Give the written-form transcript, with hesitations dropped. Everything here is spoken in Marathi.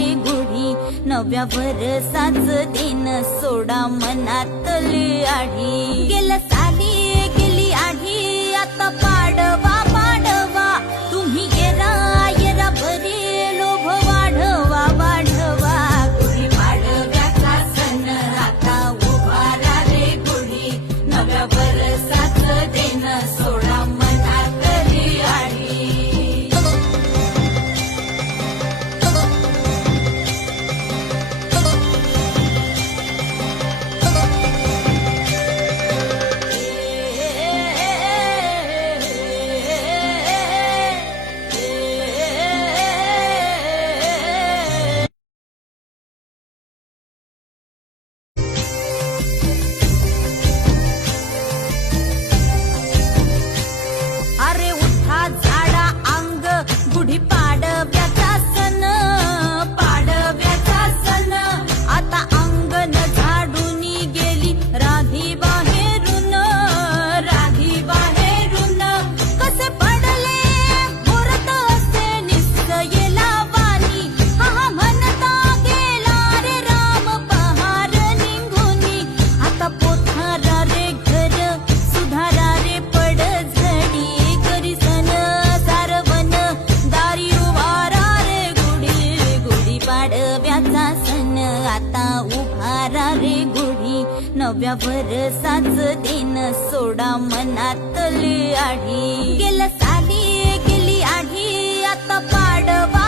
रे गुढी नव्या वर्षाच दिन सोडा मनातली आढी गेलं साली गेली आढी आता पाडवा पाडवा तुम्ही येरा येरा बरे लोभ वाढवा वाढवा गुढी पाडव्याचा सण आता उभारा रे गुढी नव्या वर्षाच दिन सोडा मनातली आढी अरे उठा झाडा अंग गुढी पाडव्याचा सण आता अंगण झाडून गेली राधी बाहेरून कसे पडले मुरत असे निसयेला वाणी हा म्हणता गेला रे राम पहार निघूनी आता पोथारा रे घर सुधारा रे पड झडी करी सन सारवन दारी उभारा रे गुढी गुढी पाडव्याचा सण आता उभारा रे गुढी नव्या वर्षाच दिन सोडा मनातली आढी गेलं साली गेली आढी आता पाडवा